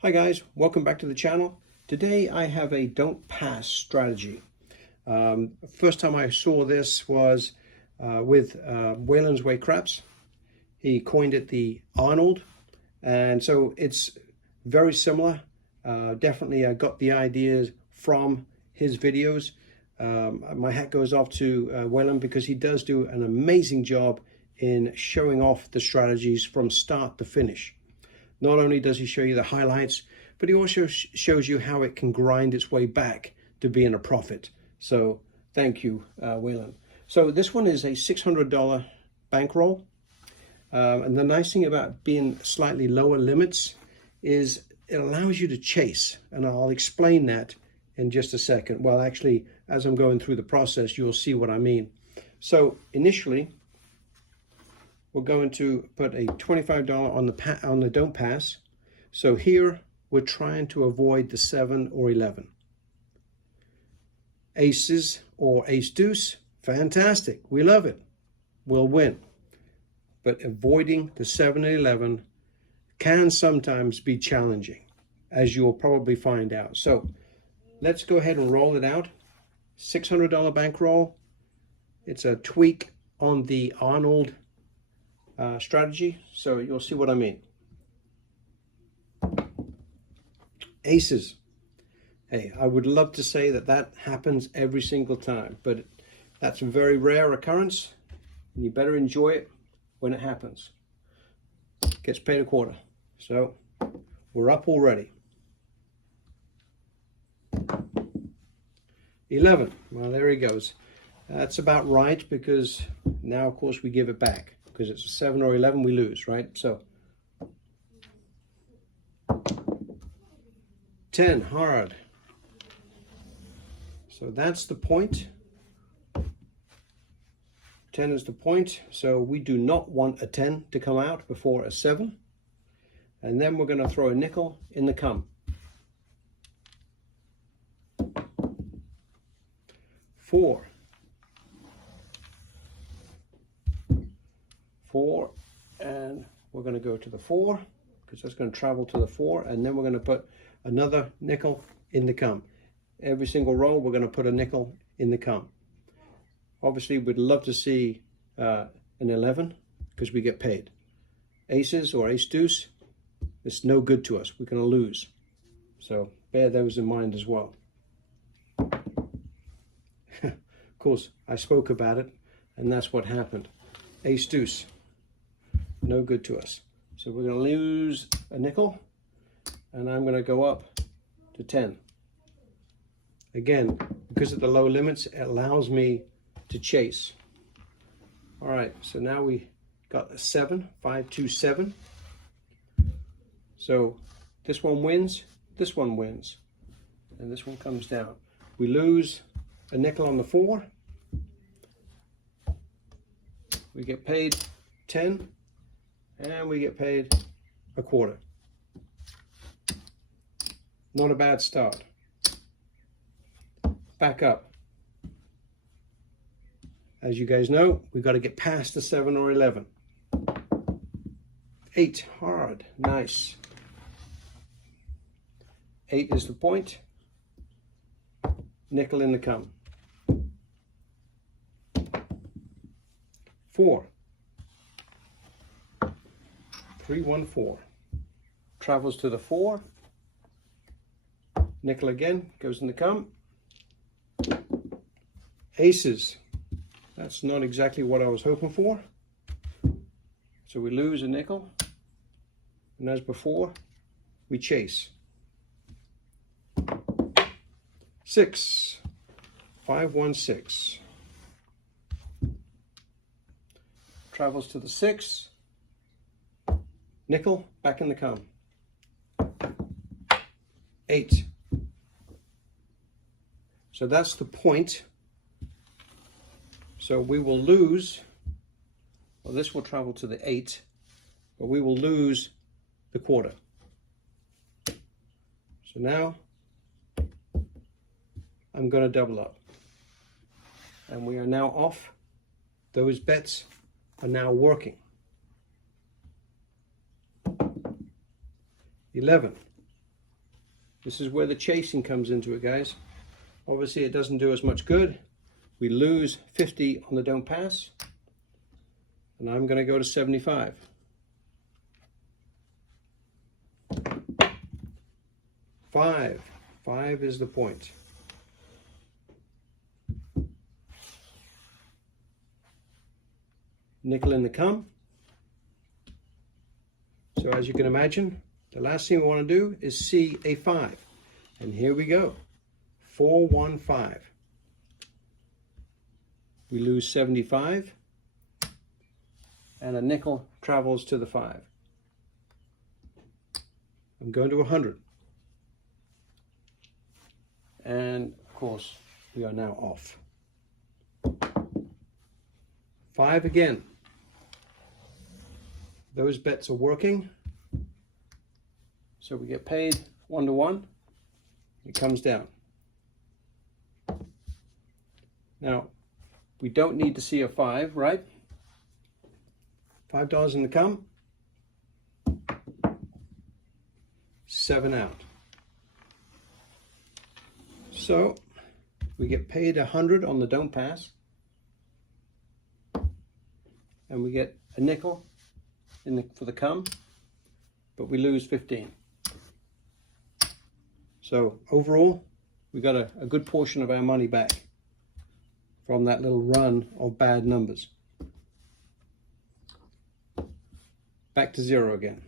Hi guys, welcome back to the channel. Today I have a don't pass strategy. First time I saw this was with Waylon's Way Craps. He coined it the Arnold, and so it's very similar. Definitely I got the ideas from his videos. My hat goes off to Waylon because he does do an amazing job in showing off the strategies from start to finish. Not only does he show you the highlights, but he also shows you how it can grind its way back to being a profit. So thank you, Waylon. So this one is a $600 bankroll. And the nice thing about being slightly lower limits is it allows you to chase. And I'll explain that in just a second. Well, actually, as I'm going through the process, you'll see what I mean. So initially, we're going to put a $25 on the don't pass. So here we're trying to avoid the 7 or 11. Aces or ace deuce, fantastic. We love it. We'll win. But avoiding the 7 and 11 can sometimes be challenging, as you'll probably find out. So let's go ahead and roll it out. $600 bankroll. It's a tweak on the Arnold strategy, so you'll see what I mean. Aces. Hey, I would love to say that that happens every single time, but that's a very rare occurrence, and you better enjoy it when it happens. Gets paid a quarter, so we're up already. 11. Well, there he goes. That's about right, because now, of course, we give it back. Because it's a 7 or 11, we lose, right? So 10 hard. So that's the point. 10 is the point. So we do not want a 10 to come out before a 7. And then we're going to throw a nickel in the come. 4. 4, and we're going to go to the 4 because that's going to travel to the 4, and then we're going to put another nickel in the come. Every single roll we're going to put a nickel in the come. Obviously we'd love to see an 11 because we get paid. Aces or ace deuce, it's no good to us. We're going to lose. So bear those in mind as well. Of course, I spoke about it, and that's what happened. Ace deuce. No good to us. So we're going to lose a nickel, and I'm going to go up to 10. Again, because of the low limits, it allows me to chase. All right, so now we got a 7, 5, 2, 7. So this one wins, this one wins, and this one comes down. We lose a nickel on the 4. We get paid 10, and we get paid a quarter. Not a bad start. Back up. As you guys know, we've got to get past the 7 or 11. 8, hard, nice. 8 is the point. Nickel in the come. 4. 3, 1, 4. Travels to the 4. Nickel again, goes in the come. Aces. That's not exactly what I was hoping for. So we lose a nickel. And as before, we chase. 6. 5, 1, 6. Travels to the 6. Nickel, back in the come. 8. So that's the point. So we will lose, well, this will travel to the 8, but we will lose the quarter. So now I'm going to double up. And we are now off. Those bets are now working. 11. This is where the chasing comes into it, guys. Obviously, it doesn't do us much good. We lose 50 on the don't pass, and I'm going to go to 75. Five is the point. Nickel in the come. So as you can imagine, the last thing we want to do is see a 5. And here we go. 415. We lose 75. And a nickel travels to the 5. I'm going to 100. And of course, we are now off. 5 again. Those bets are working. So we get paid 1 to 1. It comes down. Now, we don't need to see a 5, right? $5 in the come. 7 out. So we get paid 100 on the don't pass. And we get a nickel for the come, but we lose 15. So overall, we got a good portion of our money back from that little run of bad numbers. Back to 0 again.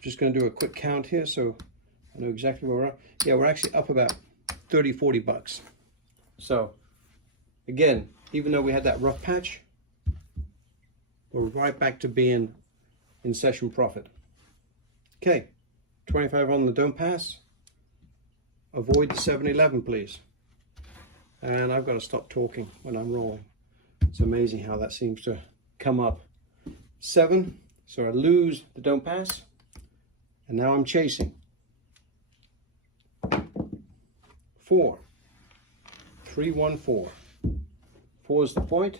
Just going to do a quick count here so I know exactly where we're at. Yeah, we're actually up about 30, 40 bucks. So again, even though we had that rough patch, we're right back to being in session profit. Okay, 25 on the don't pass. Avoid the 7-11, please. And I've got to stop talking when I'm rolling. It's amazing how that seems to come up. 7, so I lose the don't pass. And now I'm chasing. 4, 314. 4 is the point.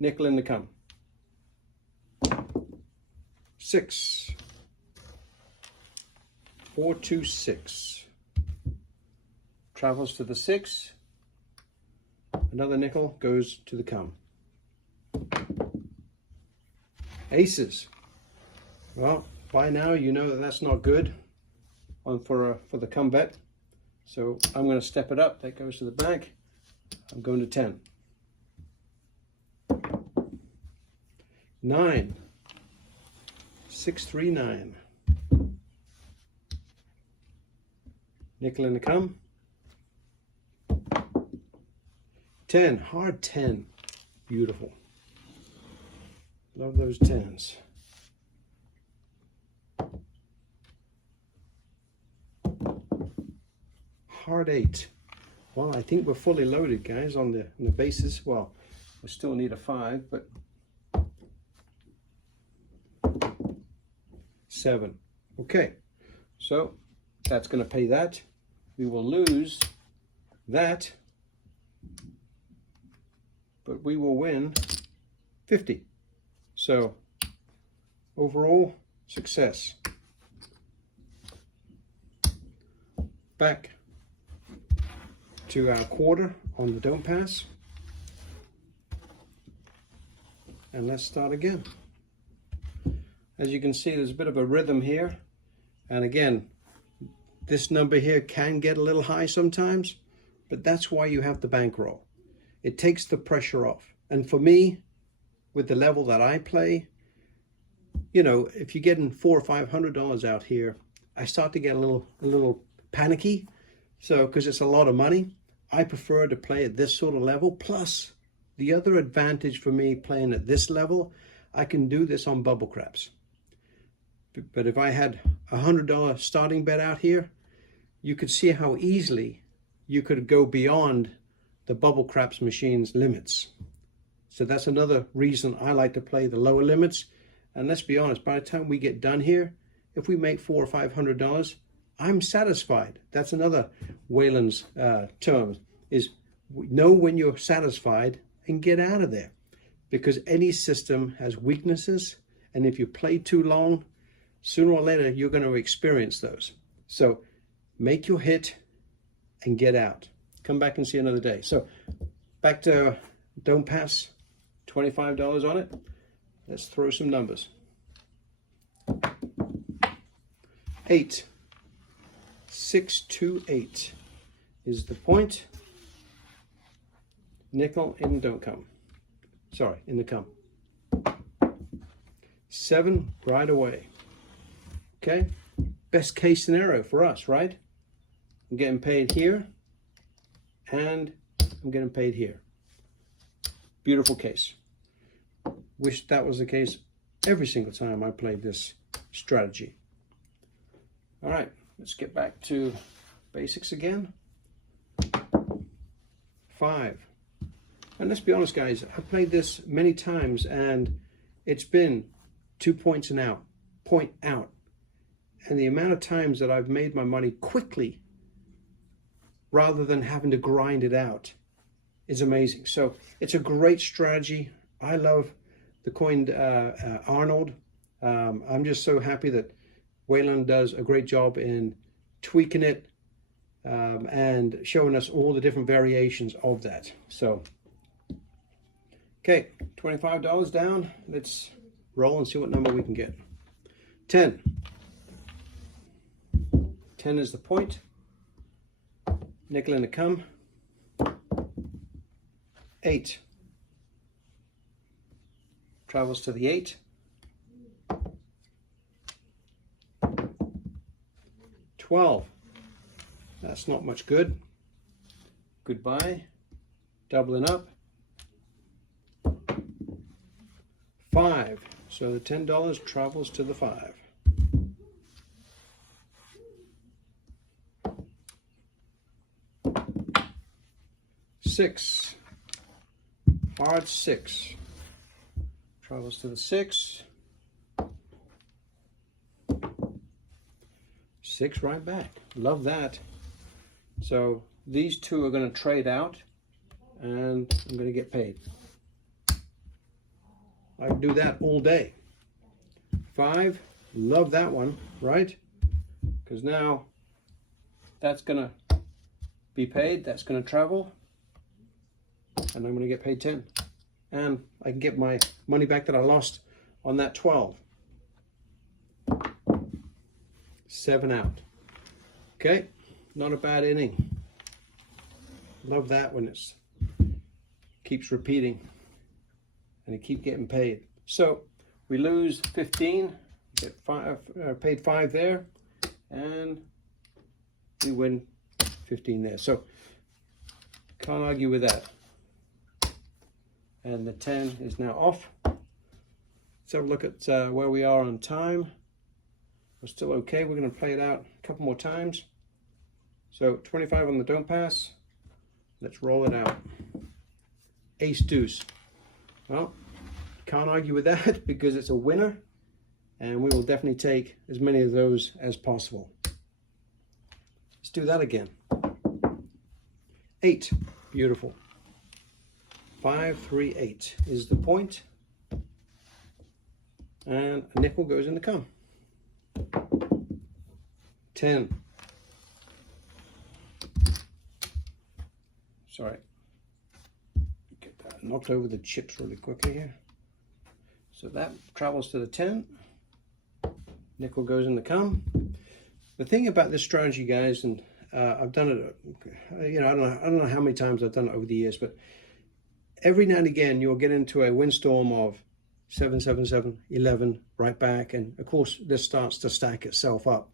Nickel in the come. 6, 426. Travels to the 6. Another nickel goes to the come. Aces. Well, by now you know that that's not good for the come bet. So I'm going to step it up. That goes to the bank. I'm going to 10. 9, 639. Nickel in the come. 10, hard 10. Beautiful. Love those 10s. Hard 8. Well, I think we're fully loaded, guys, on the bases. Well, we still need a 5, but 7. Okay, so that's going to pay that. We will lose that, but we will win 50. So overall, success. Back to our quarter on the don't pass. And let's start again. As you can see, there's a bit of a rhythm here. And again, this number here can get a little high sometimes, but that's why you have the bankroll. It takes the pressure off. And for me, with the level that I play, you know, if you're getting $400 or $500 out here, I start to get a little panicky. So, because it's a lot of money, I prefer to play at this sort of level. Plus, the other advantage for me playing at this level, I can do this on bubble craps. But if I had a $100 starting bet out here, you could see how easily you could go beyond the bubble craps machine's limits. So that's another reason I like to play the lower limits. And let's be honest, by the time we get done here, if we make $400 or $500, I'm satisfied. That's another Waylon's term, is know when you're satisfied and get out of there. Because any system has weaknesses, and if you play too long, sooner or later, you're going to experience those. So make your hit and get out. Come back and see another day. So back to don't pass, $25 on it. Let's throw some numbers. 8, 6, 2, 8 is the point. Nickel in don't come. Sorry, in the come. 7 right away. Okay, best case scenario for us, right? I'm getting paid here and I'm getting paid here. Beautiful case. Wish that was the case every single time I played this strategy. All right, let's get back to basics again. 5. And let's be honest, guys, I've played this many times and it's been 2 points and out, point out. And the amount of times that I've made my money quickly rather than having to grind it out is amazing. So it's a great strategy. I love the coin Arnold. I'm just so happy that Waylon does a great job in tweaking it and showing us all the different variations of that. So, okay, $25 down. Let's roll and see what number we can get. 10. 10 is the point. Nickel in the come. 8. Travels to the 8. 12. That's not much good. Goodbye. Doubling up. 5. So the $10 travels to the 5. 6. Hard 6. Travels to the 6. 6 right back. Love that. So these two are going to trade out and I'm going to get paid. I can do that all day. 5, love that one, right? Because now that's going to be paid, that's going to travel, and I'm going to get paid 10. And I can get my money back that I lost on that 12. 7 out. Okay, not a bad inning. Love that when it keeps repeating and you keep getting paid. So we lose 15, get 5, paid 5 there, and we win 15 there. So can't argue with that. And the 10 is now off. Let's have a look at where we are on time. We're still okay. We're going to play it out a couple more times. So 25 on the don't pass. Let's roll it out. Ace deuce. Well, can't argue with that because it's a winner, and we will definitely take as many of those as possible. Let's do that again. 8. Beautiful. 5, 3, 8 is the point. And a nickel goes in the come. 10. Sorry. Get that knocked over the chips really quickly here. So that travels to the 10. Nickel goes in the come. The thing about this strategy, guys, and I've done it, you know, I don't know how many times I've done it over the years, but every now and again you'll get into a windstorm of 7, 7, 7, 11, right back, and of course this starts to stack itself up.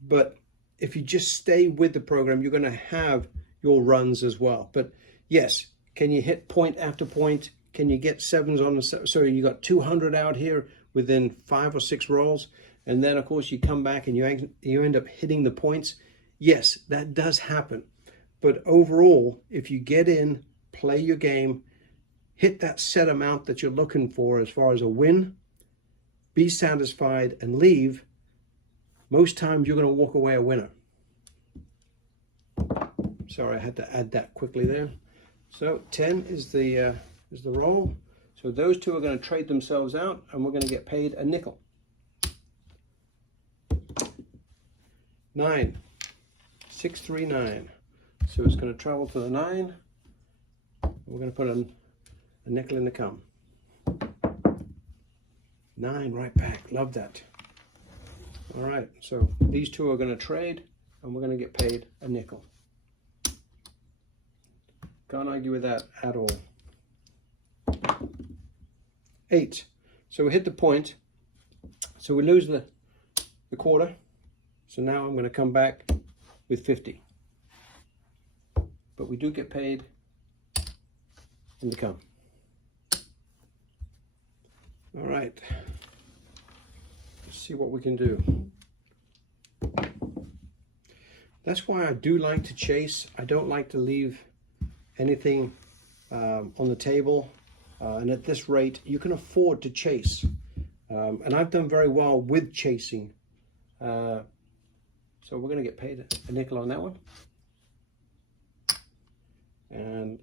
But if you just stay with the program, you're going to have your runs as well. But yes, can you hit point after point? Can you get 7s on the, so you got 200 out here within 5 or 6 rolls, and then of course you come back and you end up hitting the points? Yes, that does happen. But overall, if you get in, play your game, hit that set amount that you're looking for as far as a win, be satisfied and leave, most times you're going to walk away a winner. Sorry, I had to add that quickly there. So 10 is the roll. So those two are going to trade themselves out, and we're going to get paid a nickel. 9, 6, 3, 9. So it's going to travel to the 9. We're going to put a nickel in the come. 9 right back. Love that. All right, so these two are going to trade, and we're going to get paid a nickel. Can't argue with that at all. 8. So we hit the point. So we lose the quarter. So now I'm going to come back with 50. But we do get paid in the come. All right. Let's see what we can do. That's why I do like to chase. I don't like to leave anything on the table. And at this rate, you can afford to chase. And I've done very well with chasing. So we're going to get paid a nickel on that one. And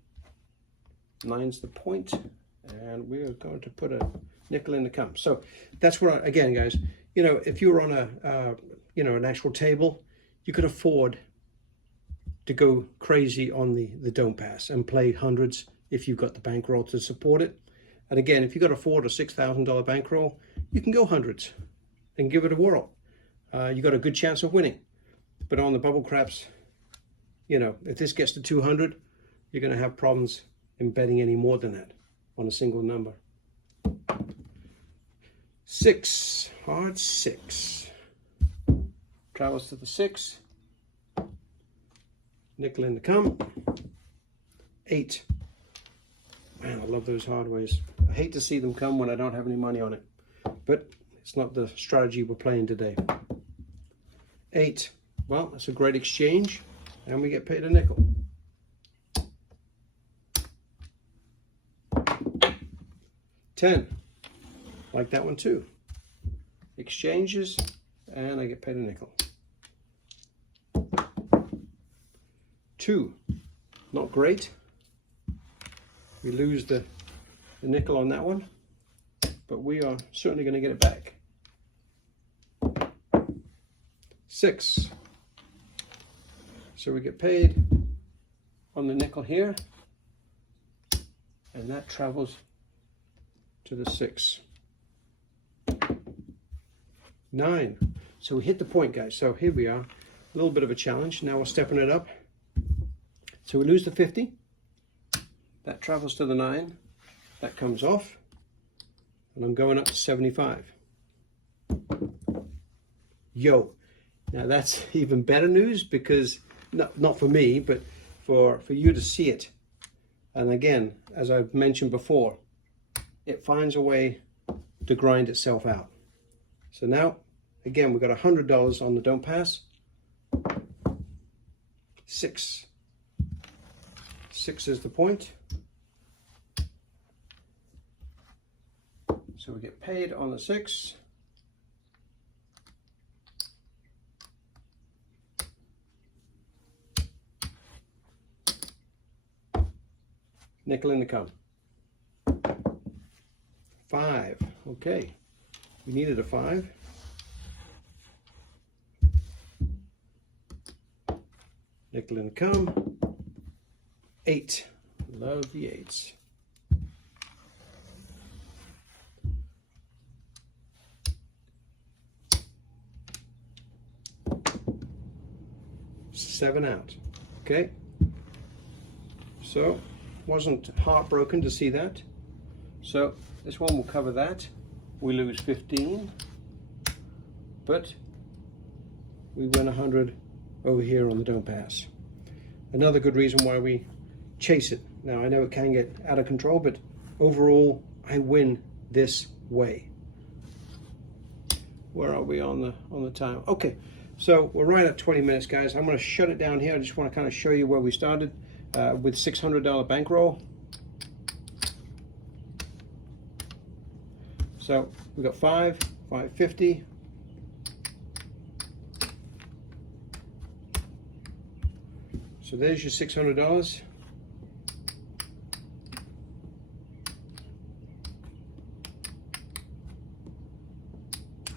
9's the point. And we are going to put a nickel in the come. So that's what, again, guys, you know, if you were on a, you know, an actual table, you could afford to go crazy on the don't pass and play hundreds if you've got the bankroll to support it. And again, if you've got a $4,000 or $6,000 bankroll, you can go hundreds and give it a whirl. You got a good chance of winning. But on the bubble craps, you know, if this gets to 200, you're going to have problems in betting any more than that on a single number. 6, hard 6. Travels to the 6. Nickel in the come. 8. Man, I love those hard ways. I hate to see them come when I don't have any money on it. But it's not the strategy we're playing today. 8. Well, that's a great exchange. And we get paid a nickel. 10. Like that one too. Exchanges, and I get paid a nickel. 2. Not great. We lose the nickel on that one, but we are certainly going to get it back. 6. So we get paid on the nickel here, and that travels to the 6. 9. So we hit the point, guys. So here we are, a little bit of a challenge. Now we're stepping it up. So we lose the 50. That travels to the 9. That comes off. And I'm going up to 75. Yo. Now that's even better news because, not for me, but for you to see it. And again, as I've mentioned before, it finds a way to grind itself out. So now, again, we've got $100 on the don't pass. 6. 6 is the point. So we get paid on the 6. Nickel in the come. 5. Okay. We needed a 5. Nickel in the come. 8. Love the 8s. 7 out. Okay. So, wasn't heartbroken to see that. So, this one will cover that. We lose 15. But we win 100 over here on the don't pass. Another good reason why we chase it. Now, I know it can get out of control, but overall, I win this way. Where are we on the time? Okay, so we're right at 20 minutes, guys. I'm going to shut it down here. I just want to kind of show you where we started with $600 bankroll. So we got 5, 550. So there's your $600.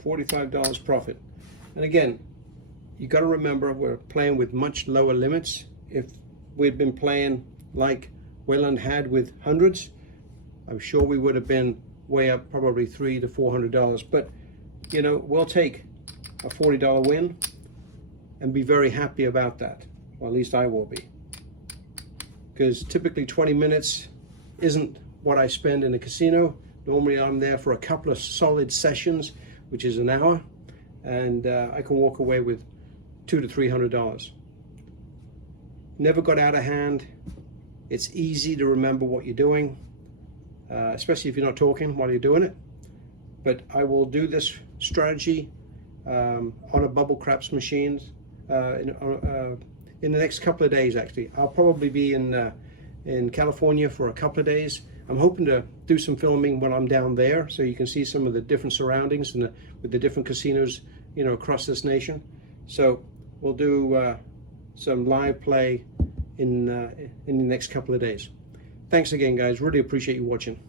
$45 profit. And again, you got to remember we're playing with much lower limits. If we'd been playing like Waylon had with hundreds, I'm sure we would have been way up, probably $300 to $400. But you know, we'll take a $40 win and be very happy about that. Well, at least I will be, because typically 20 minutes isn't what I spend in a casino. Normally I'm there for a couple of solid sessions, which is an hour, and I can walk away with $200 to $300. Never got out of hand. It's easy to remember what you're doing, especially if you're not talking while you're doing it. But I will do this strategy on a bubble craps machine in the next couple of days. Actually, I'll probably be in California for a couple of days. I'm hoping to do some filming when I'm down there, so you can see some of the different surroundings and with the different casinos, you know, across this nation. So we'll do some live play in the next couple of days. Thanks again, guys. Really appreciate you watching.